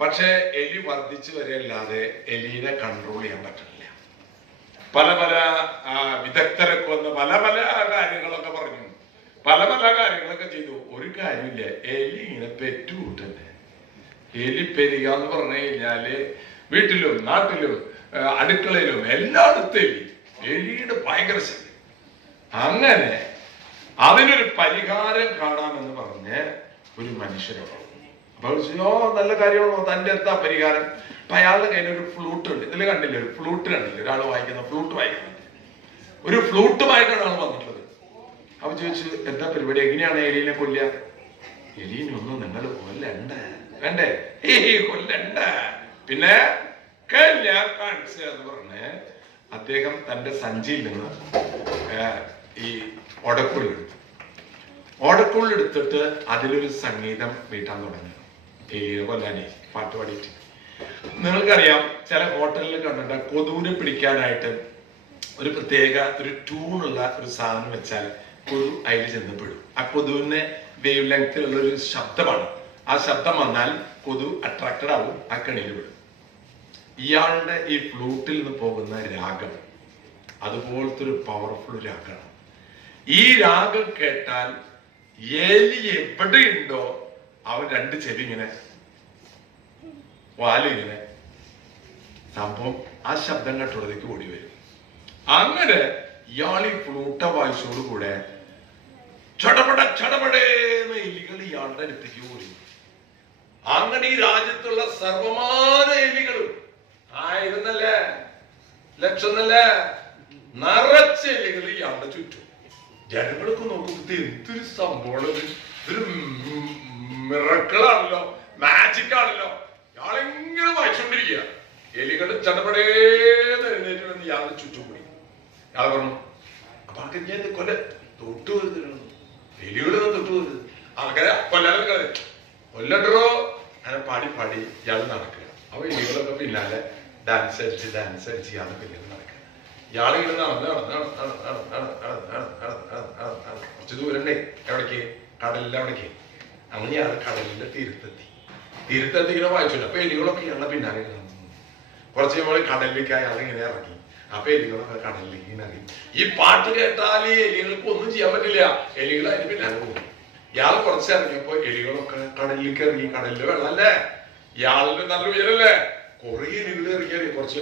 പക്ഷെ എലി വർദ്ധിച്ചു വരെയല്ലാതെ എലിനെ കൺട്രോൾ ചെയ്യാൻ പറ്റില്ല പല പല വിദഗ്ധരൊക്കെ വന്ന് പല പല കാര്യങ്ങളൊക്കെ പറഞ്ഞു. പല പല കാര്യങ്ങളൊക്കെ ചെയ്തു. ഒരു കാര്യമില്ല. എലി ഇങ്ങനെ പെറ്റുകൂട്ടന്നെ. എലി പെരുക എന്ന് പറഞ്ഞു കഴിഞ്ഞാൽ വീട്ടിലും നാട്ടിലും അടുക്കളയിലും എല്ലായിടത്തും എലി. എലിയുടെ ഭയങ്കര ശല്യം. അങ്ങനെ അതിനൊരു പരിഹാരം കാണാമെന്ന് പറഞ്ഞ് ഒരു മനുഷ്യനോട് അപ്പൊ നല്ല കാര്യമാണോ? തന്റെ എന്താ പരിഹാരം? അപ്പൊ അയാളുടെ കയ്യിൽ ഒരു ഫ്ലൂട്ട് ഉണ്ട്. ഇതിൽ കണ്ടില്ലേ? ഒരു ഫ്ലൂട്ട് കണ്ടില്ലേ? ഒരാൾ വായിക്കുന്ന ഫ്ലൂട്ട് വായിക്കുന്നത് ഒരു ഫ്ലൂട്ടുമായിട്ടാണ് ആൾ വന്നിട്ടുള്ളത്. അപ്പൊ ചോദിച്ചു എന്താ പരിപാടി? എങ്ങനെയാണ് എലീനെ കൊല്ലുക? എലീനൊന്നും നിങ്ങൾ കൊല്ലണ്ട. വേണ്ടേ? ഏയ് കൊല്ലണ്ട. പിന്നെ കാണിച്ചു എന്ന് പറഞ്ഞ് അദ്ദേഹം തന്റെ സഞ്ചിയിൽ നിന്ന് ഏ, ഈ ഒടക്കുള്ളി എടുത്തു. ഓടക്കുള്ളി എടുത്തിട്ട് അതിലൊരു സംഗീതം വീട്ടാൻ തുടങ്ങി. എലിയെ കൊല്ലാനേ പാട്ട് പാടിയിട്ട്. നിങ്ങൾക്കറിയാം ചില ഹോട്ടലിൽ കണ്ടിട്ട് കൊതുവിനെ പിടിക്കാനായിട്ട് ഒരു പ്രത്യേക ഒരു ട്യൂണുള്ള ഒരു സാധനം വെച്ചാൽ കൊതു അതിൽ ചെന്ന് പെടും ആ കൊതുവിന്റെ വേവ് ലെങ്ത്തിലുള്ള ഒരു ശബ്ദമാണ്. ആ ശബ്ദം വന്നാൽ കൊതു അട്രാക്റ്റഡ് ആവും ആ കണിയിൽ വിടും ഇയാളുടെ ഈ ഫ്ലൂട്ടിൽ നിന്ന് പോകുന്ന രാഗം അതുപോലത്തെ ഒരു പവർഫുൾ രാഗമാണ്. ഈ രാഗം കേട്ടാൽ എലി എവിടെയുണ്ടോ അവൻ രണ്ട് ചെവി ഇങ്ങനെ വാലിങ്ങനെ സംഭവം ആ ശബ്ദം കേട്ടുള്ളതേക്ക് ഓടി വരും. അങ്ങനെ ഇയാൾ ഈ ഫ്ലൂട്ട വായിച്ചോട് കൂടെ ചടപട ചടപടേന്ന് എലികൾ ഇയാളുടെ അടുത്തേക്ക് ഓടി. അങ്ങനെ ഈ രാജ്യത്തുള്ള സർവമാന എലികളും ആയിരുന്നല്ലേ? ലക്ഷന്നല്ലേ നിറച്ച എലികൾ ഇയാളുടെ ചുറ്റും. ജനങ്ങളൊക്കെ നോക്കുമ്പോ എന്തൊരു സംഭവം ഇത്? ഇതൊരു മിറക്കളാണല്ലോ മാജിക് ആണല്ലോ ഇയാളെങ്ങനെ വായിച്ചോണ്ടിരിക്കുക എലികൾ ചടപടേന്ന് എഴുന്നേറ്റ് വന്ന് ഇയാളുടെ ചുറ്റും കൂടി ഇയാൾ പറഞ്ഞു അപ്പൊ ഞാൻ കൊല തൊട്ടു വരുന്നു എലികൾ തൊട്ടു വരുന്നത് ആൾക്കാരെ കളി കൊല്ലണ്ടോ അങ്ങനെ പാടി പാടി ഇയാൾ നടക്കുക അപ്പൊ എലികളൊക്കെ പിന്നാലെ ഡാൻസ് അടിച്ച് ഡാൻസ് അടിച്ച് ഇയാളെ പിന്നാലെ നടക്കുക ഇയാളിങ്ങനെ നടന്ന് നടന്ന് നടന്ന് നടന്ന് നടന്ന് നടന്ന് നടന്ന് നടന്ന് നടന്ന് നടന്ന് കുറച്ച് ദൂരണ്ടേ എവിടേക്ക് കടലിൽ അവിടേക്ക് അങ്ങനെ ആ കടലിന്റെ തീരത്തെത്തി. തീരത്തെത്തി ഇങ്ങനെ വായിച്ചു അപ്പൊ എലികളൊക്കെ ഇയാളുടെ പിന്നാലെ. കുറച്ച് നമ്മൾ കടലിലേക്ക് അയാൾ ഇങ്ങനെ ഇറങ്ങി. അപ്പൊ എലികളൊക്കെ കടലിലേക്ക് ഇറങ്ങി. ഈ പാട്ട് കേട്ടാൽ ഈ എലികൾക്ക് ഒന്നും ചെയ്യാൻ പറ്റില്ല. എലികൾ അതിന് പിന്നാലെ പോകും. ഇയാൾ കുറച്ച് ഇറങ്ങിയപ്പോ എലികളൊക്കെ കടലിലേക്ക് ഇറങ്ങി. കടലിൽ വെള്ളല്ലേ? ഇയാളിന് നല്ല ഉയരല്ലേ? കുറെ എലികൾ ഇറങ്ങിയാൽ കുറച്ച്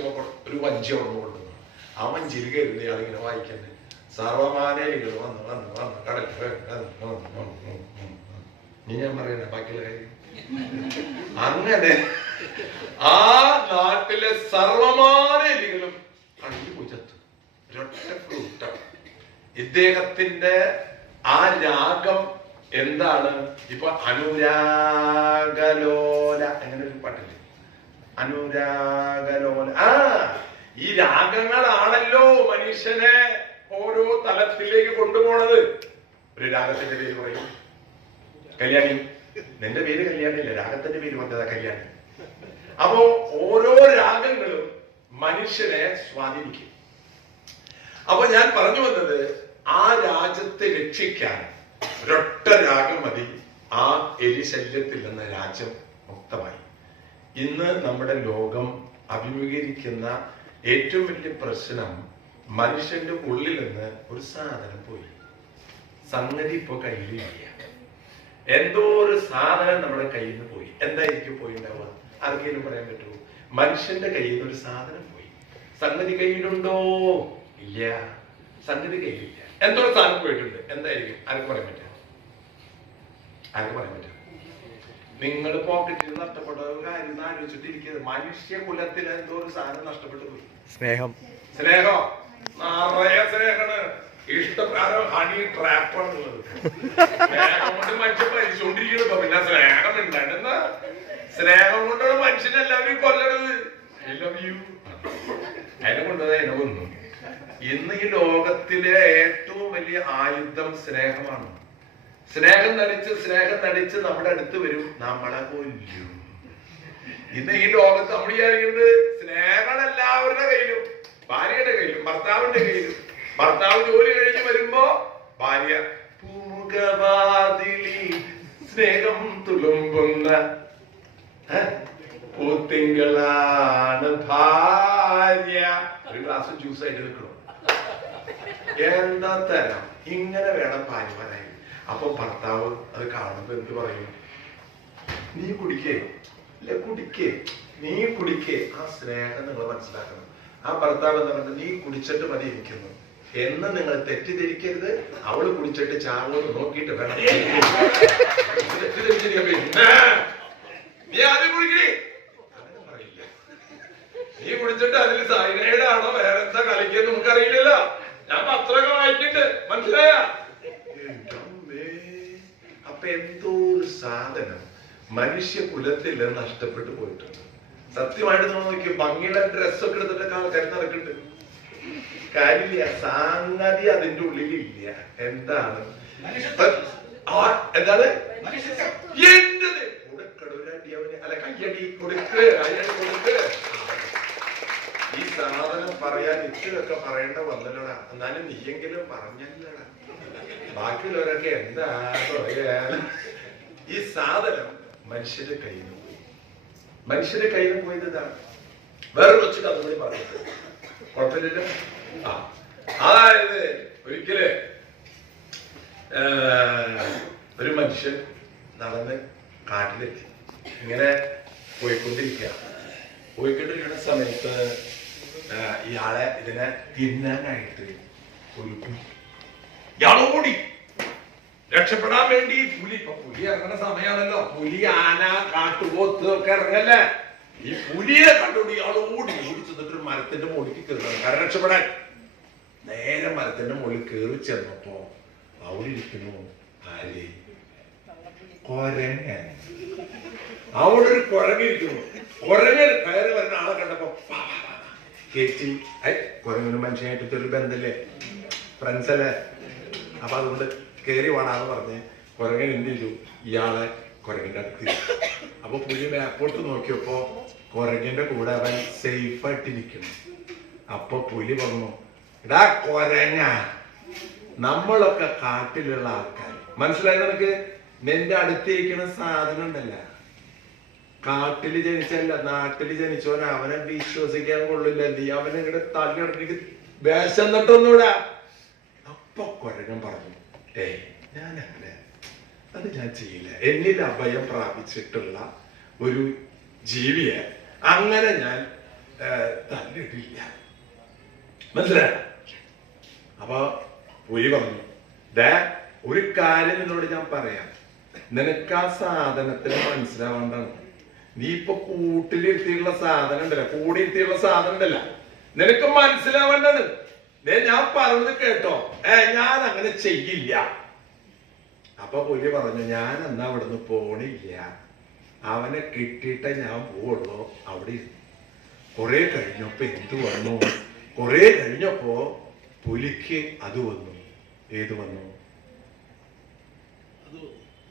ഒരു വഞ്ചി അവിടെ കൊണ്ടുവന്നു. ആ വഞ്ചിയിൽ കയറുന്ന ഇയാൾ ഇങ്ങനെ വായിക്കണ്ടേ സർവമാന എലികൾ വന്ന് വന്ന് വന്ന്. കടലിൽ വന്ന് വന്ന് വന്ന്. ഇനി ഞാൻ പറയണ ബാക്കിയുള്ള കാര്യം. അങ്ങനെ ആ നാട്ടിലെ സർവമാന എലികളും പോയി ചത്തു ഒരൊറ്റ ഇദ്ദേഹത്തിന്റെ ആ രാഗം എന്താണ്? ഇപ്പൊ അനുരാഗലോല അങ്ങനെ ഒരു പാട്ടില്ലേ? അനുരാഗലോല. ആ ഈ രാഗങ്ങളാണല്ലോ മനുഷ്യനെ ഓരോ തലത്തിലേക്ക് കൊണ്ടുപോണത്. ഒരു രാഗത്തിന്റെ പേര് പറയും. കല്യാണി. നിന്റെ പേര് കല്യാണി അല്ല രാഗത്തിന്റെ പേര് വന്നതാ കല്യാണി. അപ്പോ ഓരോ രാഗങ്ങളും മനുഷ്യനെ സ്വാധീനിക്കും. അപ്പൊ ഞാൻ പറഞ്ഞു വന്നത് ആ രാജ്യത്തെ രക്ഷിക്കാൻ ഒരൊറ്റ രാഗം മതി. ആ എലിശല്യത്തിൽ നിന്ന് രാജ്യം മുക്തമായി. ഇന്ന് നമ്മുടെ ലോകം അഭിമുഖീകരിക്കുന്ന ഏറ്റവും വലിയ പ്രശ്നം മനുഷ്യന്റെ ഉള്ളിൽ നിന്ന് ഒരു സാധനം പോയി. സംഗതി ഇപ്പൊ കയ്യിലില്ല. എന്തോ ഒരു സാധനം നമ്മുടെ കയ്യിൽ നിന്ന് പോയി. എന്തായിരിക്കും പോയി ഉണ്ടാവുക ആർക്കെങ്കിലും പറയാൻ പറ്റുമോ? മനുഷ്യന്റെ കയ്യിൽ നിന്ന് ഒരു സാധനം പോയി. സംഗതി കയ്യിലുണ്ടോ? ഇല്ല. സംഗതി കയ്യിലില്ല. എന്തോ ഒരു സാധനം പോയിട്ടുണ്ട്. എന്തായിരിക്കും? ആർക്ക് പറയാൻ പറ്റുക? ആർക്ക് പറയാൻ പറ്റുക? നിങ്ങൾ പോക്കറ്റിൽ നഷ്ടപ്പെട്ട കാര്യം ആലോചിച്ചിട്ടിരിക്കുന്നത്. മനുഷ്യ കുലത്തിൽ എന്തോ ഒരു സാധനം നഷ്ടപ്പെട്ടു പോയി. സ്നേഹം. സ്നേഹം. നിറയെ ഇഷ്ടപ്രകാരം ഹണി ട്രാപ്പാണുള്ളത് സ്നേഹം കൊണ്ട് മനുഷ്യൻ മരിച്ചുകൊണ്ടിരിക്കുന്നത് പിന്നെ സ്നേഹം ഉണ്ടായിരുന്ന സ്നേഹം കൊണ്ടാണ് മനുഷ്യൻ കൊല്ലണത് ഐ ലവ് യു അതിനെ കൊണ്ടത് എന്നെ കൊന്നു. ഇന്ന് ഈ ലോകത്തിലെ ഏറ്റവും വലിയ ആയുധം സ്നേഹമാണ്. സ്നേഹം നടിച്ച് സ്നേഹം നടിച്ച് നമ്മുടെ അടുത്ത് വരും. നമ്മളെ കൊല്ലും. ഇന്ന് ഈ ലോകത്ത് നമ്മൾ വിചാരിക്കുന്നത് സ്നേഹം എല്ലാവരുടെ കയ്യിലും. ഭാര്യയുടെ കയ്യിലും ഭർത്താവിന്റെ കയ്യിലും. ഭർത്താവ് ജോലി കഴിഞ്ഞ് വരുമ്പോ ഭാര്യ പൂമുഖവാതിലി സ്നേഹം തുളുമ്പുന്ന? പൂത്തിങ്കളാണ് ഭാര്യ. ഒരു ഗ്ലാസ് ജ്യൂസ് ആയിട്ട് എടുക്കണം എന്താ തരം? ഇങ്ങനെ വേണം ഭാര്യമാരായി അപ്പൊ ഭർത്താവ് അത് കാണുമ്പോ എന്ത് പറയും? നീ കുടിക്കേ ഇല്ല കുടിക്കേ നീ കുടിക്കേ. ആ സ്നേഹം നിങ്ങൾ മനസ്സിലാക്കണം. ആ ഭർത്താവ് എന്താ പറയുന്നത് നീ കുടിച്ചിട്ട് മതി ഇരിക്കുന്നു എന്ന് നിങ്ങൾ തെറ്റിദ്ധരിക്കരുത്. അവൾ കുടിച്ചിട്ട് ചാവോന്ന് നോക്കിയിട്ട് വേണം. തെറ്റിദ്ധരിച്ചിരിക്കാൻ. നീ ആദ്യം പറയില്ല. നീ കുടിച്ചിട്ട് അതിൽ സൈനൈഡ് ആണോ വേറെ എന്താ കളിക്ക നമുക്ക് അറിയില്ല ഞാൻ പത്രമൊക്കെ വായിക്കണ്ട് മനസ്സിലായ? അപ്പൊ എന്തോ ഒരു സാധനം. മനുഷ്യ കുലത്തിൽ നഷ്ടപ്പെട്ടു പോയിട്ടുണ്ട്. സത്യമായിട്ട് നമ്മൾ നോക്കി ഭംഗിയുടെ ഡ്രസ്സൊക്കെ എടുത്തിട്ട് ആൾക്കാർ നടക്കുന്നുണ്ട്. കാര്യമില്ല. സംഗതി അതിന്റെ ഉള്ളിലില്ല. എന്താണ്? എന്താണ്? എന്റത് അവന്. അല്ല കയ്യടി കൊടുക്ക് കയ്യടി കൊടുക്ക്. ഈ സാധനം പറയാൻ ഇച്ചിരൊക്കെ പറയേണ്ട വന്നല്ലോടാ. എന്നാലും നീയെങ്കിലും പറഞ്ഞല്ലടാ. ബാക്കിയുള്ളവരൊക്കെ എന്താ പറയാ? ഈ സാധനം മനുഷ്യന്റെ കയ്യിൽ പോയി. മനുഷ്യന്റെ കയ്യിൽ പോയത് ഇതാണ്. വേറെ കൊച്ചു കഥ കൂടി കുഴപ്പമില്ലല്ലോ. ആ. അതായത് ഒരിക്കൽ ഒരു മനുഷ്യൻ നടന്ന് കാട്ടിലെത്തി. ഇങ്ങനെ പോയിക്കൊണ്ടിരിക്കുക പോയിക്കൊണ്ടിരിക്കുന്ന സമയത്ത് ഇയാളെ ഇതിനെ തിന്നാനായിട്ട് ഒരു പുലി. ഇയാളോടി രക്ഷപ്പെടാൻ വേണ്ടി പുലി ഇപ്പൊ പുലി ഇറങ്ങുന്ന സമയമാണല്ലോ പുലി ആന കാട്ടുപോത്ത് ഒക്കെ ഇറങ്ങല്ലേ? ഈ പുലിയെ കണ്ടുകൊണ്ട് ഇയാൾ ഓടി ഓടി ഒരു മരത്തിന്റെ മുകളിലേക്ക് കയറുന്നത് കാരണം രക്ഷപ്പെടാൻ നേരെ മരത്തിന്റെ മുകളിൽ കയറി ചെന്നപ്പോ അവിടെ ഇരിക്കുന്നു ആര്? കൊരങ്ങൻ. അവിടെ ഒരു കുരങ്ങിരിക്കുന്നു കുരങ്ങൻ കയറി വരുന്ന ആളെ കണ്ടപ്പോ. കേറ്റി. ഐ കുരങ്ങനും മനുഷ്യനായിട്ട് ഒരു ബന്ധല്ലേ? ഫ്രണ്ട്സ് അല്ലേ? അപ്പൊ അതുകൊണ്ട് കയറി വേണമെന്ന് പറഞ്ഞ് കുരങ്ങൻ എന്ത് ചെയ്തു? ഇയാളെ കുരങ്ങിന്റെ അടുത്ത്. അപ്പൊ പുലി വേപ്പോട്ട് നോക്കിയപ്പോ കൊരങ്ങന്റെ കൂടെ അവൻ സേഫ് ആയിട്ടിരിക്കണം അപ്പൊ പുലി പറഞ്ഞു ഇടാ കൊരങ്ങ നമ്മളൊക്കെ കാട്ടിലുള്ള ആൾക്കാർ മനസ്സിലായി നിനക്ക്? നിന്റെ അടുത്തിരിക്കുന്ന സാധനം ഉണ്ടല്ല. കാട്ടിൽ ജനിച്ചല്ല നാട്ടിൽ ജനിച്ചവൻ അവനെ വിശ്വസിക്കാൻ കൊള്ളില്ല. നീ അവനെ ഇങ്ങനെ തല്ലിടത്തേക്ക് വേഷം തട്ടൊന്നുകൂടാ അപ്പൊ കൊരങ്ങൻ പറഞ്ഞു ഏയ് ഞാൻ അങ്ങനെ അത് ഞാൻ ചെയ്യില്ല. എന്നിൽ അഭയം പ്രാപിച്ചിട്ടുള്ള ഒരു ജീവിയെ അങ്ങനെ ഞാൻ തല്ലിടില്ല മനസ്സിലായ? അപ്പൊ പുലി പറഞ്ഞു ദേ ഒരു കാര്യം നിന്നോട് ഞാൻ പറയാം. നിനക്ക് ആ സാധനത്തിന് മനസ്സിലാവേണ്ടതാണ് നീ ഇപ്പൊ കൂട്ടിലിരുത്തിയുള്ള സാധനം ഉണ്ടല്ലോ കൂടിയിരുത്തിയുള്ള സാധനം ഉണ്ടല്ല. നിനക്ക് മനസ്സിലാവേണ്ടത് ഞാൻ പറഞ്ഞത് കേട്ടോ. ഏ ഞാൻ അങ്ങനെ ചെയ്യില്ല. അപ്പൊ പുലി പറഞ്ഞു ഞാൻ എന്നാ അവിടുന്ന് പോണില്ല. അവനെ കിട്ടിയിട്ടേ ഞാൻ പോവുള്ളൂ. അവിടെ കുറെ കഴിഞ്ഞപ്പോ എന്തു വന്നു? കുറെ കഴിഞ്ഞപ്പോ പുലിക്ക് അത് വന്നു. ഏത് വന്നു?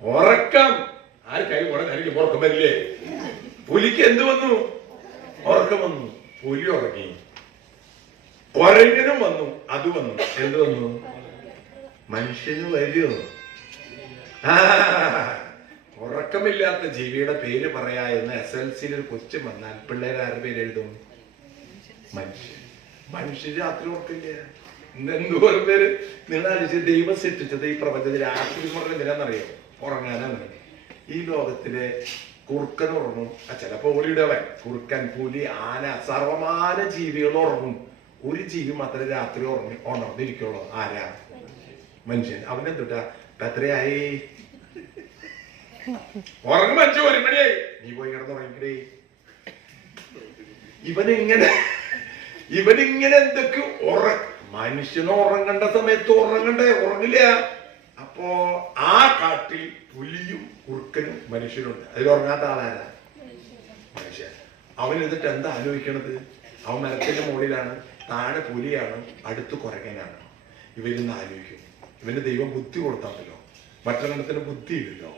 ഉറക്കം. ആര് കൈ ഉടനെ എനിക്ക് ഉറക്കം വരില്ലേ? പുലിക്ക് എന്ത് വന്നു? ഉറക്കം വന്നു. പുലി ഉറങ്ങി. കുരങ്ങനും വന്നു. അത് വന്നു. എന്ത് വന്നു? മനുഷ്യന് വരുമോ ഉറക്കമില്ലാത്ത ജീവിയുടെ പേര് പറയാ എന്ന് എസ് എൽ സിയിൽ ഒരു ക്വസ്റ്റ്യൻ വന്നാൽ പിള്ളേർ ആരുടെ പേര് എഴുതും? മനുഷ്യൻ. മനുഷ്യൻ രാത്രി ഉറക്കില്ല? എന്തോരം പേര് നിങ്ങൾ അടിച്ച് ദൈവം സൃഷ്ടിച്ചത് ഈ പ്രപഞ്ചത്തിൽ രാത്രി പറഞ്ഞ എന്തിനാന്നറിയോ ഉറങ്ങാനാണ് ഈ ലോകത്തിലെ കുറുക്കൻ ഉറങ്ങും. ആ ചിലപ്പോ ഓടിയിടവൻ കുറുക്കൻ പുലി ആന സർവമാന ജീവികൾ ഉറങ്ങും. ഒരു ജീവി മാത്രമേ രാത്രി ഉറങ്ങി ഉണർന്നിരിക്കുള്ളൂ. ആരാ? മനുഷ്യൻ. അവനെന്തുട്ടാ? എത്രയായി? ഉറങ്ങും അഞ്ചു ഒരു മണിയായി. നീ പോയി കിടന്നുറങ്ങിക്കടേ ഇവനിങ്ങനെ ഇവനിങ്ങനെ എന്തൊക്കെ ഉറ മനുഷ്യന് ഉറങ്ങേണ്ട സമയത്ത് ഉറങ്ങണ്ടേ? ഉറങ്ങില്ല. അപ്പോ ആ കാട്ടിൽ പുലിയും കുറുക്കനും മനുഷ്യനുണ്ട് അതിൽ ഉറങ്ങാത്ത ആളാരാ? മനുഷ്യൻ. അവൻ എന്നിട്ട് എന്താ ആലോചിക്കണത്? അവൻ മരത്തിന്റെ മുകളിലാണ് താഴെ പുലിയാണ് അടുത്ത് കുരങ്ങനാണ്. ഇവരിന്ന് ആലോചിക്കും. ഇവന് ദൈവം ബുദ്ധി കൊടുത്താണല്ലോ. മറ്റൊരെണ്ണത്തിന് ബുദ്ധി ഇല്ലല്ലോ.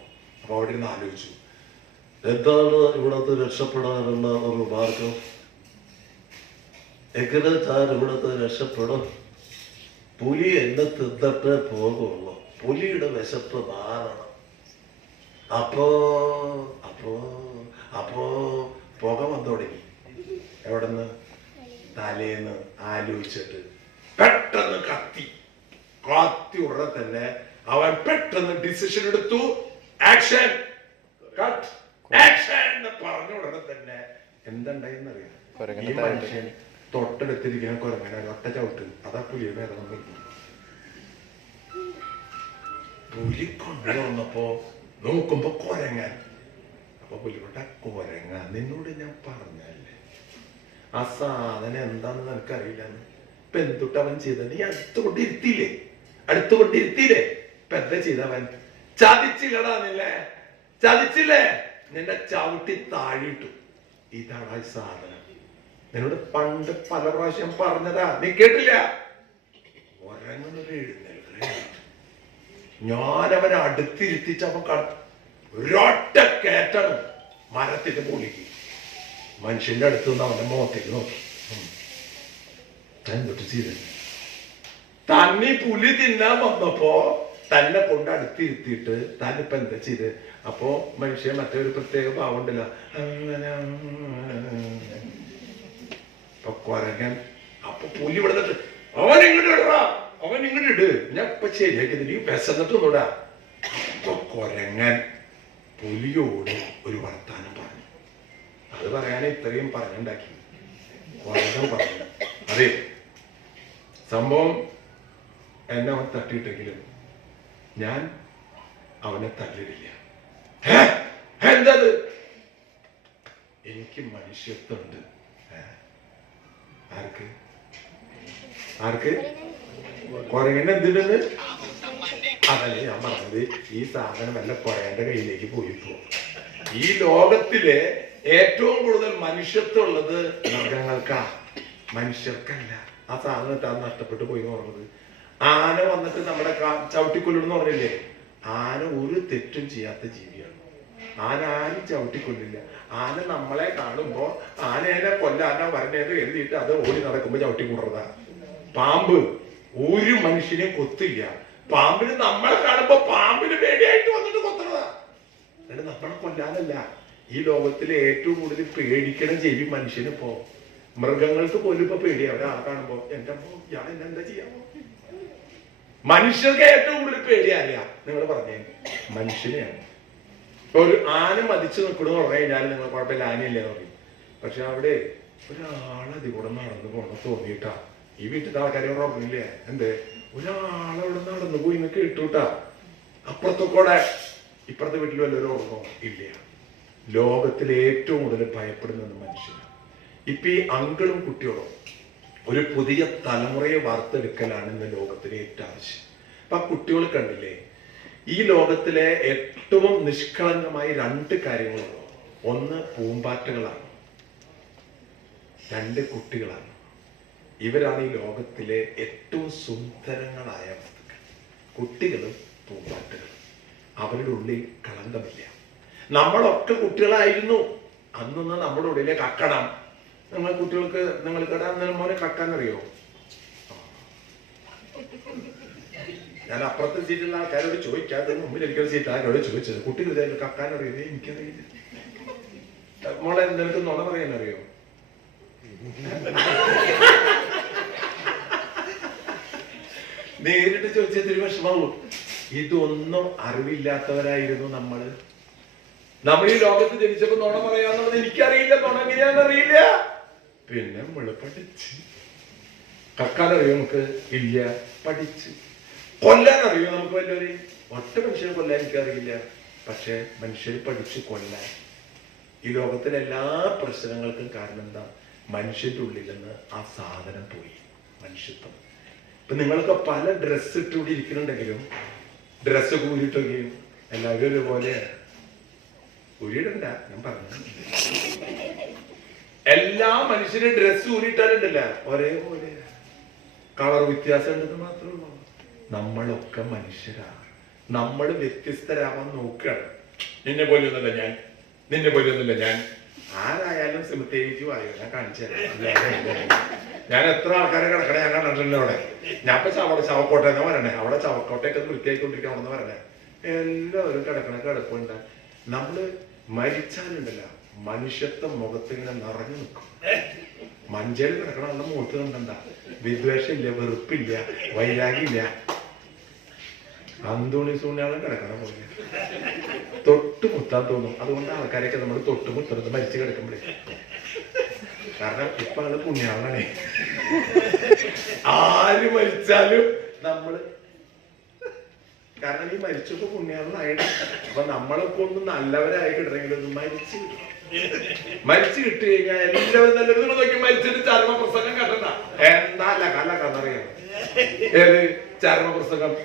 അപ്പൊ അവിടെ ഇരുന്ന് ആലോചിച്ചു. എന്താണ് ഇവിടത്ത് രക്ഷപ്പെടാനുള്ള ഒരു മാർഗം? എങ്ങനെ താൻ ഇവിടുത്തെ രക്ഷപ്പെടും പുലി എന്നെ തിന്നിട്ടേ പോകുള്ളൂ. പുലിയുടെ വിശപ്പ് മാറണം. അപ്പോ അപ്പോ അപ്പോ പുക വന്നു തുടങ്ങി. എവിടെന്ന്? തലേന്ന് ആലോചിച്ചിട്ട് പെട്ടെന്ന് കത്തി. കത്തി ഉടനെ തന്നെ അവൻ പെട്ടെന്ന് ഡിസിഷൻ എടുത്തു. ആക്ഷൻ കട്ട് ആക്ഷൻ എന്ന് പറഞ്ഞ ഉടനെ തന്നെ എന്തുണ്ടായെന്നറിയാം? കുരങ്ങന്റെ ഈ. മനുഷ്യൻ തൊട്ടടുത്തിരിക്കുന്ന കുരങ്ങനെ ഒറ്റ ചവിട്ട്. അതാ പുലിയെ വേദന പുലി കൊണ്ടു വന്നപ്പോ നോക്കുമ്പോ കൊരങ്ങൻ. അപ്പൊ പുലിക്കൊണ്ട കൊരങ്ങ നിന്നോട് ഞാൻ പറഞ്ഞല്ലേ? ആ സാധനം എന്താന്ന് നിനക്കറിയില്ലെന്ന് ഇപ്പൊ എന്തുട്ട് അവൻ ചെയ്തത്? നീ അടുത്തുകൊണ്ടിരുത്തിയില്ലേ അടുത്തുകൊണ്ടിരുത്തിയില്ലേ? ഇപ്പൊ എന്താ ചെയ്തവൻ ചതിച്ചില്ലടാ നിന്നെ. ചതിച്ചില്ലേ? നിന്നെ ചവിട്ടി താഴിട്ടു ഇതാണ് ഈ സാധനം. നിന്നോട് പണ്ട് പല പ്രാവശ്യം പറഞ്ഞതാ. നീ കേട്ടില്ല? ഒരങ്ങനൊരു എഴുന്നേൽക്കേ ഞാനവനെ അടുത്തിരുത്തിച്ച് അവൻ ക ഒരൊറ്റ കയറ്റണം മരത്തിന്റെ പൊളിക്ക് മനുഷ്യന്റെ അടുത്ത് നിന്ന് അവന്റെ മുഖത്തേക്ക് നോക്കി. ചെയ്തു? തന്നെ പുലി തിന്നാൻ വന്നപ്പോ തന്നെ കൊണ്ട് അടുത്തിരുത്തിയിട്ട് താൻ ഇപ്പൊ എന്താ ചെയ്ത്? അപ്പോ മനുഷ്യൻ മറ്റൊരു പ്രത്യേക ഭാവം ഉണ്ടല്ല. അങ്ങനെ അപ്പൊ പുലി ഇവിടെ നിന്നിട്ട് അവൻ ഇങ്ങോട്ട് ഇടറാ അവൻ ഇങ്ങോട്ട് ഇട്. ഞാൻ ഇപ്പൊ ശരിയാക്കിയത് നീ വിശന്നിട്ടൊന്നുടാ അപ്പൊ കൊരങ്ങൻ പുലിയോട് ഒരു വർത്താനം പറഞ്ഞു. അത് പറയാനെ ഇത്രയും പറഞ്ഞുണ്ടാക്കി. കൊരങ്ങൻ പറഞ്ഞു. അതെ സംഭവം എന്നെ അവൻ തട്ടിയിട്ടെങ്കിലും ഞാൻ അവനെ തല്ലിടില്ല? എന്തത്? എനിക്ക് മനുഷ്യത്വമുണ്ട്? ആർക്ക്? ആർക്ക്? കുറയണ്ട എന്തിനെന്ന് അതല്ലേ ഞാൻ പറഞ്ഞത്. ഈ സാധനം എല്ലാം കുറയേണ്ട കയ്യിലേക്ക് പോയിപ്പോ ഈ ലോകത്തിലെ ഏറ്റവും കൂടുതൽ മനുഷ്യത്വം ഉള്ളത് മൃഗങ്ങൾക്കാ മനുഷ്യർക്കല്ല. ആ സാധനം നഷ്ടപ്പെട്ടു പോയി എന്ന് പറഞ്ഞത്. ആന വന്നിട്ട് നമ്മുടെ ചവിട്ടിക്കൊല്ലുന്നു പറഞ്ഞില്ലേ? ആന ഒരു തെറ്റും ചെയ്യാത്ത ജീവിയാണ്. ആന ആരും ചവിട്ടിക്കൊല്ലില്ല. ആന നമ്മളെ കാണുമ്പോ ആനേനെ കൊല്ലാനോ വരണേനോ എഴുതിയിട്ട് അത് ഓടി നടക്കുമ്പോ ചവിട്ടി കൂടറതാ പാമ്പ് ഒരു മനുഷ്യനെ കൊത്തില്ല. പാമ്പിന് നമ്മളെ കാണുമ്പോ പാമ്പിന് പേടിയായിട്ട് വന്നിട്ട് കൊത്തണതാ. എന്നിട്ട് നമ്മളെ കൊല്ലാനല്ല ഈ ലോകത്തിലെ ഏറ്റവും കൂടുതൽ പേടിക്കണം ജീവി മനുഷ്യനിപ്പോ. മൃഗങ്ങൾക്ക് പോലും ഇപ്പൊ പേടിയാ. ഒരാളെ കാണുമ്പോ എന്റെ ഇയാൾ എന്നെന്താ ചെയ്യാമോ മനുഷ്യർക്ക് ഏറ്റവും കൂടുതൽ പേടിയറിയ നിങ്ങൾ പറഞ്ഞേ. മനുഷ്യനെയാണ്. ഒരു ആന മതിച്ചു നിൽക്കണമെന്ന് പറഞ്ഞു കഴിഞ്ഞാൽ നിങ്ങൾ കുഴപ്പമില്ല ആനയില്ലേ പറയും. പക്ഷെ അവിടെ ഒരാളതി കൂടെ നടന്നു പോകണം തോന്നിയിട്ടാ. ഈ വീട്ടിലത്തെ ആൾക്കാരെ ഉറങ്ങില്ലേ? എന്ത്? ഒരാളവിടെ നടന്നു പോയി എന്ന് കേട്ടുട്ടാ അപ്പുറത്തെ കൂടെ ഇപ്പുറത്തെ വീട്ടിൽ വല്ലവരും ഉറങ്ങോ? ഇല്ല. ലോകത്തിൽ ഏറ്റവും കൂടുതൽ ഭയപ്പെടുന്നത് മനുഷ്യനാണ് ഇപ്പൊ ഈ അങ്കിളും കുട്ടിയോടും ഒരു പുതിയ തലമുറയെ വാർത്തെടുക്കലാണ് ഇന്ന് ലോകത്തിലെ ഏറ്റവും ആവശ്യം. അപ്പൊ ആ കുട്ടികൾ കണ്ടില്ലേ? ഈ ലോകത്തിലെ ഏറ്റവും നിഷ്കളങ്കമായി രണ്ട് കാര്യങ്ങളുള്ളൂ. ഒന്ന് പൂമ്പാറ്റകളാണ്. രണ്ട് കുട്ടികളാണ്. ഇവരാണ് ഈ ലോകത്തിലെ ഏറ്റവും സുന്ദരങ്ങളായ വസ്തുക്കൾ. കുട്ടികളും പൂമ്പാറ്റകളും. അവരുടെ ഉള്ളിൽ കളങ്കമില്ല. നമ്മളൊക്കെ കുട്ടികളായിരുന്നു. അന്നൊന്ന് നമ്മുടെ ഉള്ളിലെ കക്കണം നിങ്ങൾ കുട്ടികൾക്ക് നിങ്ങൾ കടാൻ മോനെ കക്കാൻ അറിയോ ഞാൻ അപ്പുറത്തെ സീറ്റുള്ള ആൾക്കാരോട് ചോദിക്കാതെ മുമ്പിൽ ഒരിക്കലും സീറ്റ് ആരോട് ചോദിച്ചത്. കുട്ടികൾ വിചാരിച്ചു കക്കാൻ അറിയില്ലേ എനിക്കറിയില്ല. മോളെ നിനക്ക് നുണ പറയാൻ അറിയോ നേരിട്ട് ചോദിച്ചതിൽ വിഷമാവും ഇതൊന്നും അറിവില്ലാത്തവരായിരുന്നു നമ്മൾ. നമ്മൾ ഈ ലോകത്ത് ജനിച്ചപ്പോ നുണ പറയാന്നുള്ളത് എനിക്കറിയില്ല. നുണ എങ്ങനെയാന്ന് അറിയില്ല പിന്നെ നമ്മൾ പഠിച്ച്. കക്കാലറിയോ നമുക്ക്? ഇല്ല. പഠിച്ച്. കൊല്ലാൻ അറിയോ നമുക്ക് വല്ലവരെയും ഒറ്റ മനുഷ്യനെ കൊല്ലാൻ എനിക്കറിയില്ല. പക്ഷെ മനുഷ്യർ പഠിച്ച് കൊല്ലാൻ. ഈ ലോകത്തിലെ എല്ലാ പ്രശ്നങ്ങൾക്കും കാരണം എന്താ? മനുഷ്യന്റെ ഉള്ളിൽ നിന്ന് ആ സാധനം പോയി. മനുഷ്യത്വം. ഇപ്പൊ നിങ്ങളൊക്കെ പല ഡ്രസ്സ് ഇട്ടുകൂടി ഇരിക്കുന്നുണ്ടെങ്കിലും ഡ്രസ്സ് കൂരിട്ടുകയും എല്ലാവരും ഒരുപോലെ. ഊരിയിടണ്ട. ഞാൻ പറഞ്ഞു എല്ലാ മനുഷ്യരും ഡ്രസ്സ് ഒരേ ഒരേപോലെ കളർ വ്യത്യാസം ഉണ്ടെന്ന് മാത്രമേ ഉള്ളൂ. നമ്മളൊക്കെ മനുഷ്യരാ നമ്മൾ വ്യത്യസ്തരാവാൻ നോക്കുകയാണ്. നിന്നെ പോലെയൊന്നുമല്ല ഞാൻ. നിന്നെ പോലെയൊന്നുമില്ല ഞാൻ. ആരായാലും സിമിത്തേജ് വായോ? ഞാൻ കാണിച്ചു ഞാൻ എത്ര ആൾക്കാരെ കിടക്കണേ ഞാൻ കണ്ടിട്ടുണ്ട് അവിടെ. ഞാൻ ഇപ്പൊ അവിടെ ചവക്കോട്ടെന്ന് പറയണേ. അവിടെ ചവക്കോട്ടയൊക്കെ വൃത്തിയായിക്കൊണ്ടിരിക്കണം എന്ന് പറയണേ. എല്ലാവരും കിടക്കണ കിടപ്പുണ്ട്. നമ്മൾ മരിച്ചാലുണ്ടല്ല. മനുഷ്യത്വം മുഖത്ത് ഇങ്ങനെ നിറഞ്ഞു നിൽക്കും. മഞ്ചേരി കിടക്കണ ആളുടെ മുഖത്ത് കണ്ടണ്ട വിദ്വേഷമില്ല വെറുപ്പില്ല വൈരാഗ്യമില്ല. അന്തോണി സൂണ്യാളം കിടക്കണ പോലെ. തൊട്ട് മുത്താൻ തോന്നും. അതുകൊണ്ട് ആൾക്കാരെയൊക്കെ നമ്മൾ തൊട്ട് മുത്തരുത് മരിച്ചു കിടക്കുമ്പോഴേ കാരണം ഇപ്പൊ അത് പുണ്യാളാണേ ആര് മരിച്ചാലും നമ്മൾ കാരണം ഈ മരിച്ചപ്പോ പുണ്യാളായിട്ട് അപ്പൊ നമ്മളൊക്കെ ഒന്ന് നല്ലവരായി കിട്ടണമെങ്കിൽ ഒന്ന് മരിച്ചു മരിച്ചു കിട്ടി കഴിഞ്ഞാൽ എല്ലാവരും നല്ലവരും നോക്കി മരിച്ചിട്ട് ചർമ്മ പ്രസംഗം കണ്ടണ്ട എന്താ കല കഥറിയാം ഏത് ചർമ്മ പ്രസംഗം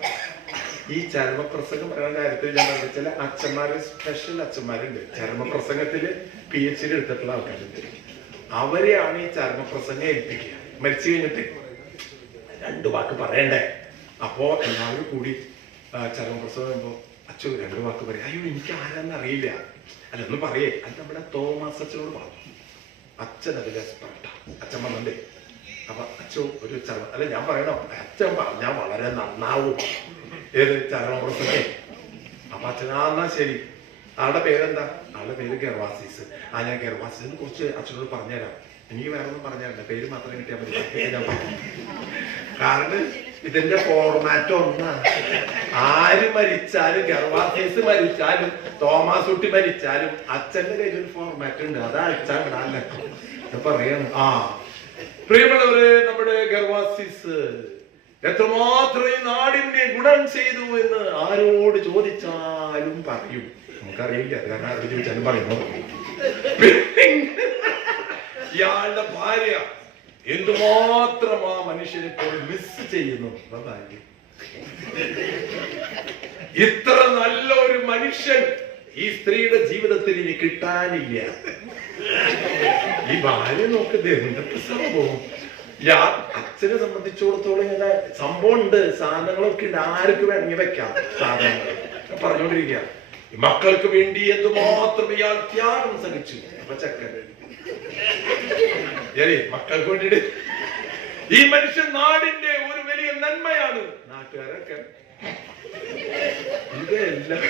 ഈ ചർമ്മ പ്രസംഗം പറയുന്ന കാര്യത്തിൽ ഞാൻ പറഞ്ഞാൽ അച്ഛന്മാര് സ്പെഷ്യൽ അച്ഛന്മാരുണ്ട്. ചർമ്മ പ്രസംഗത്തിൽ പി എച്ച് ഡി എടുത്തിട്ടുള്ള ആൾക്കാരുണ്ട്. അവരെയാണ് ഈ ചർമ്മ പ്രസംഗം ഏൽപ്പിക്കുക. മരിച്ചു കഴിഞ്ഞിട്ട്. രണ്ടു വാക്ക് പറയണ്ടേ? അപ്പോ എല്ലാവരും കൂടി ചർമ്മ പ്രസവം വരുമ്പോൾ അച്ഛൻ രണ്ടു വാക്ക് പറയാം. അയ്യോ എനിക്ക് ആരാന്ന് അറിയില്ല. അല്ല ഒന്ന് പറയേ. അത് നമ്മുടെ തോമസ് അച്ഛനോട് പറഞ്ഞു അച്ഛൻ അതിലെ എക്സ്പെർട്ടാണ് അച്ഛൻ പറഞ്ഞേ അപ്പൊ അച്ഛൻ ഒരു ചർമ്മ അല്ല ഞാൻ പറയണോ. അച്ഛൻ പറഞ്ഞാൽ വളരെ നന്നാവും. ഏത്? ചർമ്മ പ്രസവേ അപ്പൊ അച്ഛൻ ശരി. ആളുടെ പേരെന്താ? ആളുടെ പേര് ഗർവാസീസ്. ആ ഞാൻ ഗർവാസീസിനെ കുറിച്ച് അച്ഛനോട് പറഞ്ഞുതരാം. എനിക്ക് വേറൊന്നും പേര് മാത്രം കിട്ടിയാൽ മതി. കാരണം ഇതിന്റെ ഫോർമാറ്റ് ഒന്നാണ് ആര് മരിച്ചാലും ഗർവാസീസ് മരിച്ചാലും തോമാസ് കുട്ടി മരിച്ചാലും അച്ഛന്റെ കയ്യിൽ ഒരു ഫോർമാറ്റ് ഉണ്ട്. അതാ അച്ഛൻ വിടാല്ല? പറയണം. ആ. പ്രിയമുള്ളവര് നമ്മുടെ ഗർവാസീസ് എത്രമാത്രം ഈ നാടിന്റെ ഗുണം ചെയ്തു എന്ന് ആരോട് ചോദിച്ചാലും പറയും. നമുക്കറിയില്ല. കാരണം ആരോട് ചോദിച്ചാലും പറയുന്നു? ഇയാളുടെ ഭാര്യ എന്തുമാത്രം ആ മനുഷ്യനെ ഇപ്പോൾ മിസ് ചെയ്യുന്നു ഇത്ര നല്ല ഒരു മനുഷ്യൻ ഈ സ്ത്രീയുടെ ജീവിതത്തിൽ ഇനി കിട്ടാനില്ല. ഈ ഭാര്യ നോക്ക് എന്തൊക്കെ സംഭവം? ഞാൻ അച്ഛനെ സംബന്ധിച്ചിടത്തോളം ഇങ്ങനെ സംഭവം ഉണ്ട് സാധനങ്ങളൊക്കെ ഉണ്ട്. ആർക്ക് വേണമെങ്കിൽ വെക്കാം സാധനങ്ങൾ. പറഞ്ഞുകൊണ്ടിരിക്കുക മക്കൾക്ക് വേണ്ടി എന്തുമാത്രം ഇയാൾ ത്യാഗം സഹിച്ചു. അപ്പൊ ചക്കൻ മക്കൾക്ക് വേണ്ടിട്ട് ഈ മനുഷ്യൻ നാടിന്റെ ഒരു വലിയ നന്മയാണ്. നാട്ടുകാരൊക്കെ. ഇതെല്ലാം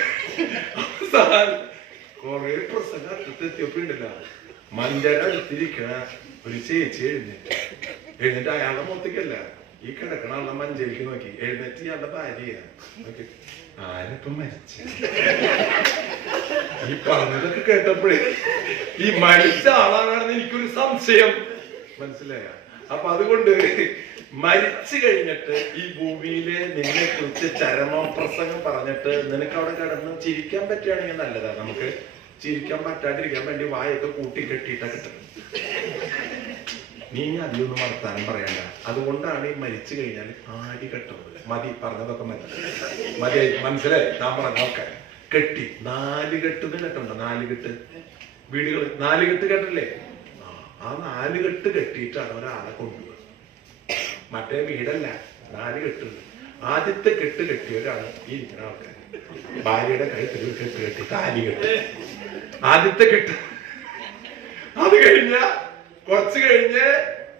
കൊറേ പ്രസംഗം അറ്റത്തെത്തിയപ്പോണ്ടല്ല അടുത്തിരിക്കണ ഒരു ചേച്ചി എഴുന്നേറ്റ്. എഴുന്നേറ്റ് അയാളെ മൊത്തക്കല്ല ഈ കിടക്കണ ആളുടെ നോക്കി. എഴുന്നേറ്റ് ഇയാളുടെ ഭാര്യയാണ്. നോക്കി. ആരിപ്പം മരിച്ചു? ഈ പറഞ്ഞതൊക്കെ കേട്ടപ്പോഴേ ഈ മരിച്ച ആളാണെന്ന് എനിക്കൊരു സംശയം. മനസ്സിലായ? അപ്പൊ അതുകൊണ്ട് മരിച്ചു കഴിഞ്ഞിട്ട് ഈ ഭൂമിയിലെ നിന്നെ കുറിച്ച് ചരമം പ്രസംഗം പറഞ്ഞിട്ട് നിനക്ക് അവിടെ കിടന്ന് ചിരിക്കാൻ പറ്റുകയാണെങ്കിൽ നല്ലതാ. നമുക്ക് ചിരിക്കാൻ പറ്റാതിരിക്കാൻ വേണ്ടി വായൊക്കെ കൂട്ടി കെട്ടിയിട്ടാ കിട്ടുന്നത് നീ അധികമൊന്നും വർത്താനം പറയണ്ട അതുകൊണ്ടാണ് ഈ മരിച്ചു കഴിഞ്ഞാൽ ആടി കെട്ടുന്നത് മതി പറഞ്ഞതൊക്കെ മതി. മതി മനസ്സിലായി? ഞാൻ പറഞ്ഞൊക്കെ കെട്ടി. നാല് കെട്ടുന്ന കെട്ടുണ്ടോ. നാല് കെട്ട്. വീടുകൾ നാല് കെട്ട് കെട്ടല്ലേ? ആ, നാല് കെട്ട് കെട്ടിയിട്ടാണ് ഒരാളെ കൊണ്ടുപോകുക മറ്റേ വീടല്ല. നാല് കെട്ടുണ്ട്. ആദ്യത്തെ കെട്ട് കെട്ടിയവരാണ് ഈ ഇരിക്കുന്ന ആൾക്കാർ ഭാര്യയുടെ കഴുത്തിൽ കെട്ട് കെട്ടി താലി കെട്ട്. ആദ്യത്തെ കെട്ട്. അത് കഴിഞ്ഞ കുറച്ച് കഴിഞ്ഞ്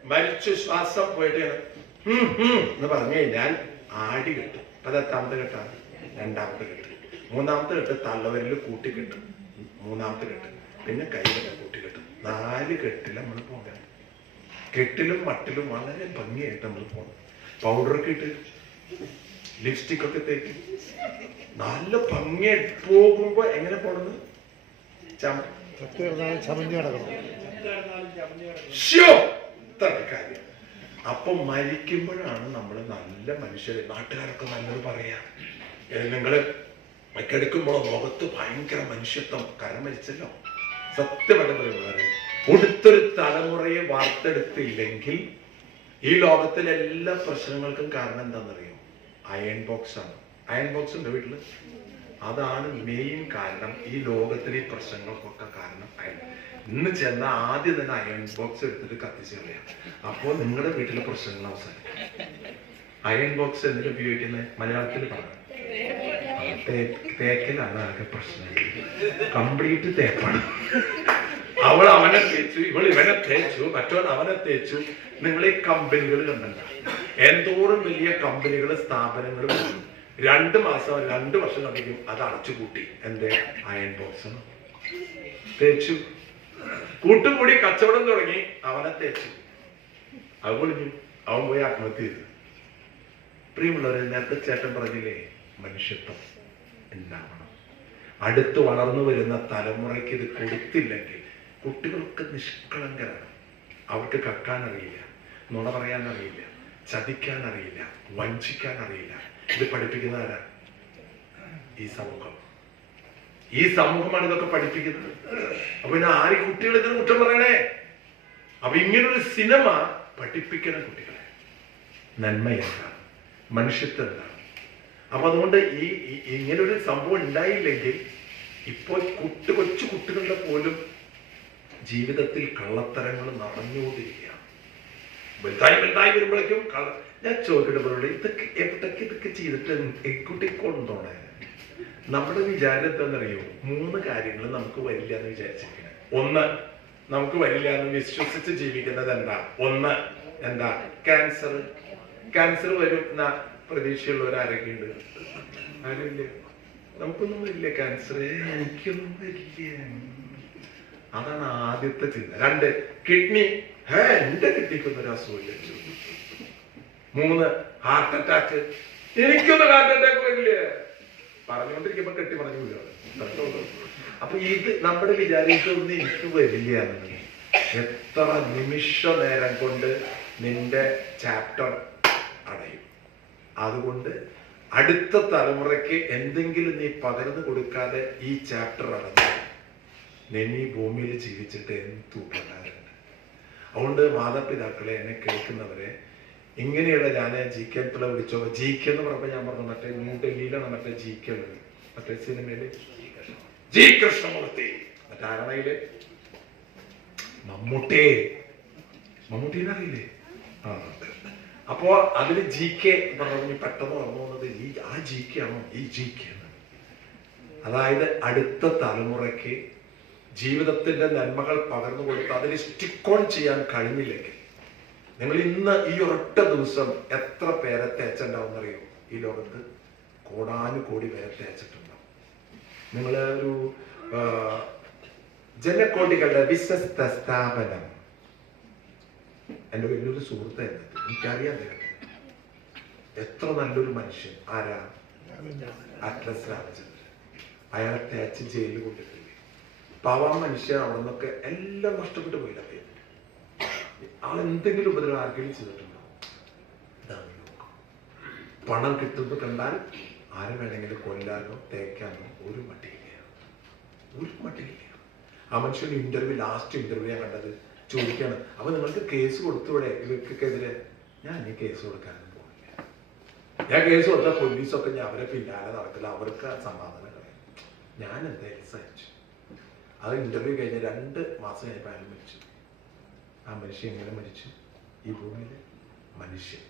മരിച്ചു ശ്വാസം പോയിട്ട് എന്ന് പറഞ്ഞു കഴിഞ്ഞാൽ ആടി കിട്ടും. അത് എത്താമത്തെ കെട്ടാണ് രണ്ടാമത്തെ കെട്ട്. മൂന്നാമത്തെ കെട്ട് തള്ളവരിൽ കൂട്ടി കെട്ടും. മൂന്നാമത്തെ കെട്ട്. പിന്നെ കൈകളിൽ കൂട്ടി കെട്ടും. നാല് കെട്ടിൽ നമ്മൾ പോകണം കെട്ടിലും മട്ടിലും വളരെ ഭംഗിയായിട്ട് നമ്മൾ പോകണം പൗഡറൊക്കെ ഇട്ട് ലിപ്സ്റ്റിക് ഒക്കെ തേക്ക്. നല്ല ഭംഗിയായിട്ട് പോകുമ്പോ എങ്ങനെ പോണത്? ചമ ചമഞ്ഞു ഇതാണ് കാര്യം. അപ്പൊ മരിക്കുമ്പോഴാണ് നമ്മൾ നല്ല മനുഷ്യരെ നാട്ടുകാരൊക്കെ നല്ലത് പറയാ. നിങ്ങൾ മക്കെടുക്കുമ്പോഴോ ലോകത്ത് ഭയങ്കര മനുഷ്യത്വം. കരം മരിച്ചല്ലോ. സത്യമല്ല കൊടുത്തൊരു തലമുറയെ വാർത്തെടുത്തില്ലെങ്കിൽ ഈ ലോകത്തിലെ എല്ലാ പ്രശ്നങ്ങൾക്കും കാരണം എന്താണെന്നറിയോ? അയൺ ബോക്സ് ആണ്. അയൺ ബോക്സ് ഉണ്ട് വീട്ടിൽ? അതാണ് മെയിൻ കാരണം. ഈ ലോകത്തിലെ പ്രശ്നങ്ങൾക്കൊക്കെ കാരണം അയൺ. ഇന്ന് ചെന്ന ആദ്യം തന്നെ അയൺ ബോക്സ് എടുത്തിട്ട് കത്തിച്ച് കളയാം. അപ്പോൾ നിങ്ങളുടെ വീട്ടിലെ പ്രശ്നങ്ങൾ അവസാനിക്കും. അയൺ ബോക്സ് എന്തിനു ഉപയോഗിക്കുന്നത് മലയാളത്തിൽ പറഞ്ഞു തേക്കലാണ് ആകെ പ്രശ്നം. കംപ്ലീറ്റ് തേപ്പാണ്. അവൾ അവനെ തേച്ചു ഇവൾ ഇവനെ തേച്ചു മറ്റവൻ അവനെ തേച്ചു. നിങ്ങൾ ഈ കമ്പനികൾ കണ്ടണ്ട. എന്തോറും വലിയ കമ്പനികൾ സ്ഥാപനങ്ങൾ. രണ്ട് മാസം രണ്ട് വർഷം കഴിഞ്ഞു അത് അടച്ചുപൂട്ടി. എന്റെ അയൺ ബോക്സ് തേച്ചു. കൂട്ടുകൂടി കച്ചവടം തുടങ്ങി അവനെ തേച്ചു. അവൻ പൊളിഞ്ഞു അവൻ പോയി ആത്മഹത്യ ചെയ്തു. പ്രിയമുള്ളവരെ നേരത്തെ ചേട്ടൻ പറഞ്ഞില്ലേ മനുഷ്യത്വം ഉണ്ടാവണം. അടുത്ത് വളർന്നു വരുന്ന തലമുറയ്ക്ക് ഇത് കൊടുത്തില്ലെങ്കിൽ കുട്ടികളൊക്കെ നിഷ്കളങ്കരാണ്. അവർക്ക് കക്കാൻ അറിയില്ല നുണ പറയാൻ അറിയില്ല ചതിക്കാൻ അറിയില്ല വഞ്ചിക്കാൻ അറിയില്ല ഇത് പഠിപ്പിക്കുന്നവരാ ഈ സമൂഹം. ഈ സമൂഹമാണ് ഇതൊക്കെ പഠിപ്പിക്കുന്നത്. അപ്പൊ പിന്നെ ആര് കുട്ടികൾ ഇതിന് കുറ്റം പറയണേ? അപ്പൊ ഇങ്ങനൊരു സിനിമ പഠിപ്പിക്കണം കുട്ടികളെ. നന്മ എന്താണ് മനുഷ്യത്വം എന്താണ് അപ്പൊ അതുകൊണ്ട് ഈ ഇങ്ങനൊരു സംഭവം ഉണ്ടായില്ലെങ്കിൽ ഇപ്പോൾ കുട്ടി കൊച്ചു കുട്ടികളുടെ പോലും ജീവിതത്തിൽ കള്ളത്തരങ്ങൾ നിറഞ്ഞുകൊണ്ടിരിക്കുകയാണ് വലുതായി വലുതായി വരുമ്പോഴേക്കും ഞാൻ ചോദിക്കട്ടെ ഇതൊക്കെ എന്തൊക്കെ ഇതൊക്കെ ചെയ്തിട്ട് കുട്ടിക്കൊണ്ടോണേ നമ്മുടെ വിചാരം എന്താണെന്നറിയോ മൂന്ന് കാര്യങ്ങൾ നമുക്ക് വരില്ല എന്ന് വിചാരിച്ചിരിക്കുന്നത് ഒന്ന് നമുക്ക് വരില്ല എന്ന് വിശ്വസിച്ച് ജീവിക്കുന്നത് എന്താ? ഒന്ന് എന്താ? ക്യാൻസർ ക്യാൻസർ വരും എന്ന പ്രതീക്ഷയുള്ളവർ ആരൊക്കെ ഉണ്ട് ആരുമില്ല. നമുക്കൊന്നും വരില്ല. ക്യാൻസർ എനിക്കൊന്നും വരില്ല. അതാണ് ആദ്യത്തെ ചിന്ത. രണ്ട് കിഡ്നി ഹേ എന്റെ കിഡ്നിക്കൊന്നും ഒരു അസുഖമില്ല മൂന്ന് ഹാർട്ട് അറ്റാക്ക് എനിക്കൊന്നും ഹാർട്ട് അറ്റാക്ക് വരില്ല. പറഞ്ഞുകൊണ്ടിരിക്കുമ്പോ കെട്ടി പറഞ്ഞു അപ്പൊ ഇത് നമ്മുടെ വിചാരിച്ചൊന്നും എനിക്ക് വരില്ല എത്ര നിമിഷ നേരം കൊണ്ട് നിന്റെ ചാപ്റ്റർ അടയും. അതുകൊണ്ട് അടുത്ത തലമുറയ്ക്ക് എന്തെങ്കിലും നീ പകർന്നു കൊടുക്കാതെ ഈ ചാപ്റ്റർ അടഞ്ഞു നെനി ഭൂമിയിൽ ജീവിച്ചിട്ട് എന്ത് അതുകൊണ്ട് മാതാപിതാക്കളെ എന്നെ കേൾക്കുന്നവരെ ഇങ്ങനെയുള്ള ഞാൻ ജി കെ പിള്ള വിളിച്ചോ ജി കെ എന്ന് പറഞ്ഞപ്പോൾ ഞാൻ പറഞ്ഞു മറ്റേ ഡൽഹിയിലാണ് മറ്റേ ജി കെ ഉള്ളത്. മറ്റേ സിനിമയിൽ ജി കൃഷ്ണമൂർത്തി. മറ്റേ ആരണയിൽ? മമ്മൂട്ടി. മമ്മൂട്ടീനെ അറിയില്ലേ? ആ അപ്പോ അതിൽ ജി കെ പറഞ്ഞു പെട്ടെന്ന് പറഞ്ഞു വന്നത് ഈ ആ ജി കെ ആണോ? ഈ ജി കെ ആണ്. അതായത് അടുത്ത തലമുറയ്ക്ക് ജീവിതത്തിന്റെ നന്മകൾ പകർന്നു കൊടുത്ത് അതിന് സ്റ്റിക്കോൺ ചെയ്യാൻ കഴിഞ്ഞില്ലെങ്കിൽ നിങ്ങൾ ഇന്ന് ഈ ഒരൊറ്റ ദിവസം എത്ര പേരെ തേച്ചുണ്ടാവുമെന്നറിയോ ഈ ലോകത്ത് കോടാനുകോടി പേരെ തേച്ചിട്ടുണ്ടാവും. നിങ്ങൾ ഒരു ജനകോടികളുടെ വിശ്വസ്ത സ്ഥാപനം. എന്റെ വലിയൊരു സുഹൃത്തായിരുന്നു എനിക്കറിയാം എത്ര നല്ലൊരു മനുഷ്യൻ. ആരാ? അറ്റ്ലസ് രാമചന്ദ്രൻ. അയാളെ തേച്ച് ജയിലിൽ കൊണ്ടിട്ടില്ലേ പാവാ മനുഷ്യൻ അവിടെ നിന്നൊക്കെ എല്ലാം നഷ്ടപ്പെട്ടു പോയില്ല. അദ്ദേഹം ആൾ എന്തെങ്കിലും ഉപദ്രവം ആർക്കെങ്കിലും ചെയ്തിട്ടുണ്ടോ? ഇതാണ് പണം കിട്ടുന്നത് കണ്ടാൽ ആരെ വേണമെങ്കിലും കൊല്ലാനോ തേക്കാനോ ഒരു മട്ടിയില്ല ഒരു മട്ടിയില്ല ആ മനുഷ്യൻ ഇന്റർവ്യൂ ലാസ്റ്റ് ഇന്റർവ്യൂ ഞാൻ കണ്ടത് ചോദിക്കാണ്. അപ്പൊ നിങ്ങൾക്ക് കേസ് കൊടുത്തൂടെ ഇവർക്കെതിരെ? ഞാൻ ഈ കേസ് കൊടുക്കാനൊന്നും പോകില്ല ഞാൻ കേസ് കൊടുത്താൽ പോലീസൊക്കെ ഞാൻ അവരെ പിന്നാലെ നടക്കില്ല. അവർക്ക് സമാധാനം കളയും. ഞാൻ എന്തായാലും സഹിച്ചു. അത് ഇന്റർവ്യൂ കഴിഞ്ഞ രണ്ട് മാസം കഴിഞ്ഞപ്പോൾ മരിച്ചു. ആ മനുഷ്യൻ എങ്ങനെ മരിച്ചു? ഈ ഭൂമിയിൽ മനുഷ്യൻ.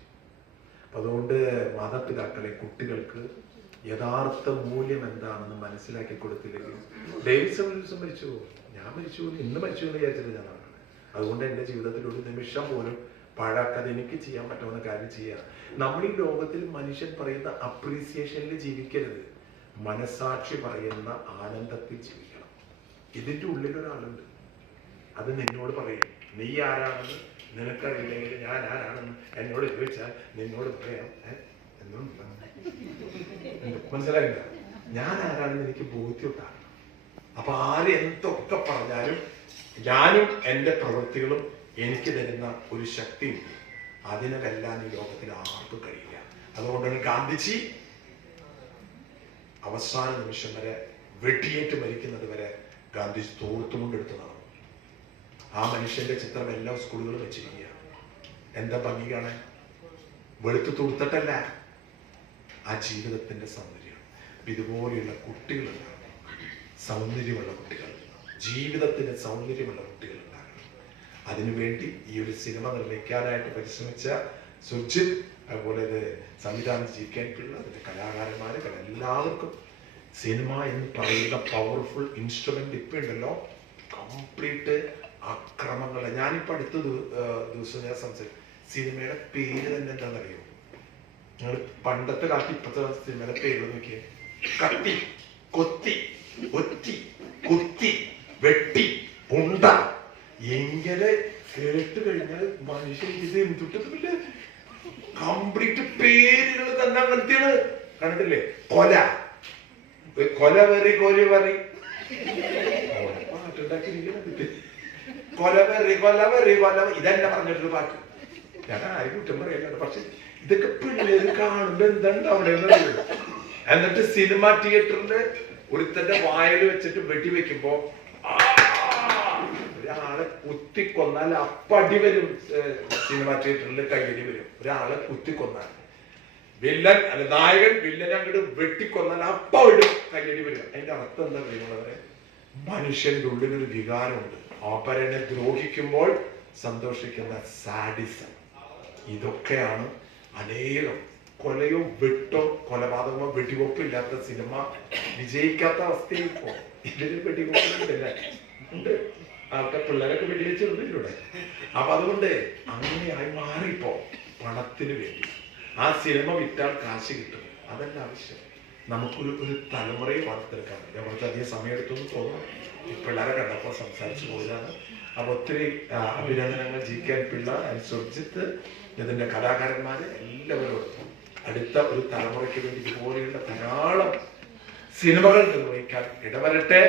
അപ്പൊ അതുകൊണ്ട് മാതാപിതാക്കളെ കുട്ടികൾക്ക് യഥാർത്ഥ മൂല്യം എന്താണെന്ന് മനസ്സിലാക്കി കൊടുത്തില്ലെങ്കിൽ ഒരു ദിവസം മരിച്ചു ഞാൻ മരിച്ചു ഇന്ന് മരിച്ചു എന്ന് വിചാരിച്ചത് ഞാൻ അതുകൊണ്ട് എന്റെ ജീവിതത്തിൽ ഒരു നിമിഷം പോലും പാഴാക്കാതെ എനിക്ക് ചെയ്യാൻ പറ്റാവുന്ന കാര്യം ചെയ്യുക നമ്മൾ ഈ ലോകത്തിൽ മനുഷ്യൻ പറയുന്ന അപ്രീസിയേഷനിൽ ജീവിക്കരുത്. മനസാക്ഷി പറയുന്ന ആനന്ദത്തിൽ ജീവിക്കണം. ഇതിന്റെ ഉള്ളിൽ ഒരാളുണ്ട്. അത് നിന്നോട് പറയും. നീ ആരാണെന്ന് നിനക്കറിയില്ലെങ്കിൽ ഞാൻ ആരാണെന്ന് എന്നോട് ചോദിച്ചാൽ നിന്നോട് പറയാം. ഏ? എന്നോട് മനസ്സിലായില്ല? ഞാൻ ആരാണെന്ന് എനിക്ക് ബോധ്യമുണ്ടാകണം. അപ്പൊ ആര് എന്തൊക്കെ പറഞ്ഞാലും ഞാനും എന്റെ പ്രവൃത്തികളും എനിക്ക് തരുന്ന ഒരു ശക്തിയുണ്ട്. അതിനെ വെല്ലാൻ ഈ ലോകത്തിൽ ആർക്കും കഴിയില്ല. അതുകൊണ്ടാണ് ഗാന്ധിജി അവസാന നിമിഷം വരെ വെട്ടിയേറ്റ് മരിക്കുന്നത് വരെ ഗാന്ധിജി തോർത്തുകൊണ്ടെടുത്തതാണ് ആ മനുഷ്യന്റെ ചിത്രം എല്ലാ സ്കൂളുകളും വെച്ചിരിക്കുക. എന്താ ഭംഗി കാണാൻ? വെളുത്തു തുടുത്തിട്ടല്ല. ആ ജീവിതത്തിന്റെ സൗന്ദര്യം. ഇതുപോലെയുള്ള കുട്ടികളുണ്ടാകണം. സൗന്ദര്യമുള്ള കുട്ടികൾ. ജീവിതത്തിന്റെ സൗന്ദര്യമുള്ള കുട്ടികൾ ഉണ്ടാകണം. അതിനുവേണ്ടി ഈ ഒരു സിനിമ നിർമ്മിക്കാനായിട്ട് പരിശ്രമിച്ച സുജിത് അതുപോലെ ഇത് സംവിധാനം ജീവിക്കാനായിട്ടുള്ള അതിന്റെ കലാകാരന്മാര് എല്ലാവർക്കും സിനിമ എന്ന് പറയുന്ന പവർഫുൾ ഇൻസ്ട്രുമെന്റ് ഇപ്പൊ ഉണ്ടല്ലോ. കംപ്ലീറ്റ് അക്രമങ്ങൾ ഞാനിപ്പോ അടുത്ത ദിവസം ഞാൻ സംസാരിക്കും സിനിമയുടെ പേര് തന്നെ എന്താണെന്നറിയോ? നിങ്ങൾ പണ്ടത്തെ കാലത്ത് ഇപ്പോഴത്തെ സിനിമയുടെ പേര് നോക്കിയേ. കത്തി കൊത്തി ഒറ്റി കുത്തി വെട്ടി പുണ്ട. എങ്ങനെ കേട്ട് കഴിഞ്ഞാൽ മനുഷ്യൻ ഇത് എന്തുട്ടില്ല കംപ്ലീറ്റ് പേരുകൾ തന്നെ അങ്ങനത്തെയാണ്. കണ്ടിട്ടില്ലേ? കൊല. കൊല വെറി കോലി പറയും പാട്ടുണ്ടാക്കിയിരിക്കുന്നത് കൊല റിവലവ് റിവലവ് ഇതല്ല പറഞ്ഞിട്ടൊരു പാട്ട് ഞാൻ ആരും കുറ്റം പറയല്ല പക്ഷെ ഇതൊക്കെ പിള്ളേര് കാണുമ്പോ എന്താണ് അവിടെ എന്നിട്ട് സിനിമ തിയേറ്ററിന്റെ ഒരുത്തന്റെ വായിൽ വെച്ചിട്ട് വെടിവെക്കുമ്പോ വെക്കുമ്പോ ഒരാളെ കുത്തിക്കൊന്നാൽ അപ്പടി വരും സിനിമ തിയേറ്ററിൽ കയ്യടി വരും. ഒരാളെ കുത്തിക്കൊന്നാൽ. വില്ലൻ അല്ല നായകൻ വില്ലൻ അങ്ങോട്ട് വെട്ടിക്കൊന്നാൽ അപ്പ വിടും കയ്യടി വരും. അതിന്റെ അർത്ഥം എന്താ പറയുന്നത് മനുഷ്യന്റെ ഒരു വികാരമുണ്ട്. ഓപ്പരനെ ദ്രോഹിക്കുമ്പോൾ സന്തോഷിക്കുന്ന സാഡിസം. ഇതൊക്കെയാണ് അനേകം കൊലയോ വെട്ടോ കൊലപാതകമോ വെടിവെപ്പോ ഇല്ലാത്ത സിനിമ വിജയിക്കാത്ത അവസ്ഥയിൽ ഇപ്പോ ഇതിന് വെടിവെപ്പില്ല ആൾക്കാർ പിള്ളേരൊക്കെ വെടിവെച്ചിരുന്നില്ലൂടെ അപ്പൊ അതുകൊണ്ട് അങ്ങനെയായി മാറിപ്പോ പണത്തിന് വേണ്ടി. ആ സിനിമ വിറ്റാൽ കാശ് കിട്ടും. അതല്ല ആവശ്യം. നമുക്കൊരു ഒരു തലമുറയെ വാർത്തെടുക്കാൻ പറ്റും. കുറച്ച് അധികം സമയം എടുത്തെന്ന് തോന്നുന്നു പിള്ളേരെ കണ്ടപ്പോൾ സംസാരിച്ചു പോയതാണ്. അപ്പൊ ഒത്തിരി അഭിനന്ദനങ്ങൾ G K Pillai and Surjith ഇതിന്റെ കലാകാരന്മാര് എല്ലാവരും. അടുത്ത ഒരു തലമുറയ്ക്ക് വേണ്ടി ഇതുപോലെയുള്ള ധാരാളം സിനിമകൾ നിർവഹിക്കാൻ ഇടവരട്ടെ.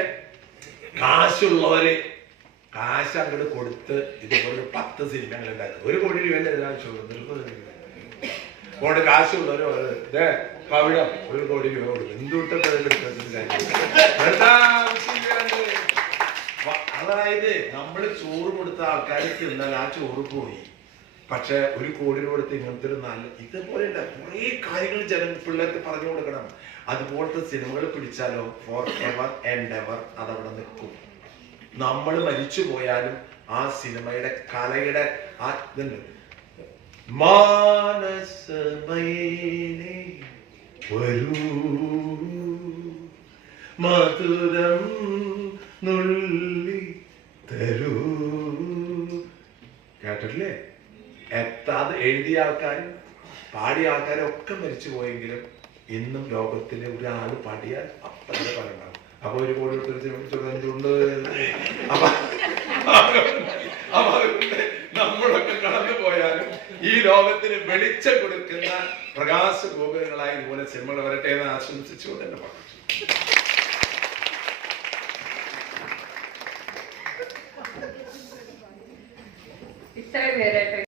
കാശുള്ളവരെ കാശ് അങ്ങോട്ട് കൊടുത്ത് ഇതുപോലെ പത്ത് സിനിമകൾ ഉണ്ടായിരുന്നു ഒരു കോടി രൂപയല്ലേ ആവശ്യമുള്ളൂ നിർബന്ധം അതുകൊണ്ട് കാശുള്ളവര് പറയും, ദേ കവിടം ഒരു കോടി രൂപ അതായത് നമ്മൾ ചോറ് കൊടുത്ത ആൾക്കാർ തിന്നാൽ ആ ചോറ് പോയി. പക്ഷെ ഒരു കോടി രൂപ കൊടുത്ത് ഇങ്ങനത്തെ ഒരു നല്ല ഇതുപോലെയല്ല കുറേ കാര്യങ്ങൾ ജനം പിള്ളേർക്ക് പറഞ്ഞു കൊടുക്കണം. അതുപോലത്തെ സിനിമകൾ പിടിച്ചാലോ ഫോർ എവർ ആൻഡ് എവർ അതവിടെ നിൽക്കും. നമ്മൾ മരിച്ചു പോയാലും ആ സിനിമയുടെ കലയുടെ ആ ഇതുണ്ട്. മാനസമയനേ വരൂ. മധുരം നുള്ളി തരൂ. കേട്ടിട്ടില്ലേ? എത്താതെ എഴുതിയ ആൾക്കാരും പാടിയ ആൾക്കാരും ഒക്കെ മരിച്ചു പോയെങ്കിലും ഇന്നും ലോകത്തിലെ ഒരാൾ പാടിയാൽ അപ്പത്തെ പറയണം. അപ്പൊ ഒരു കോടി എന്തുകൊണ്ട് അപ്പൊ അപ്പൊ നമ്മളൊക്കെ കടന്നു പോയാലും ഈ ലോകത്തിന് വെളിച്ചം കൊടുക്കുന്ന പ്രകാശ ഗോപുരങ്ങളായി ഇതുപോലെ സിനിമകൾ വരട്ടെ എന്ന് ആശംസിച്ചുകൊണ്ട് എന്നെ പറഞ്ഞു ഇത്രയും പേരായിട്ട്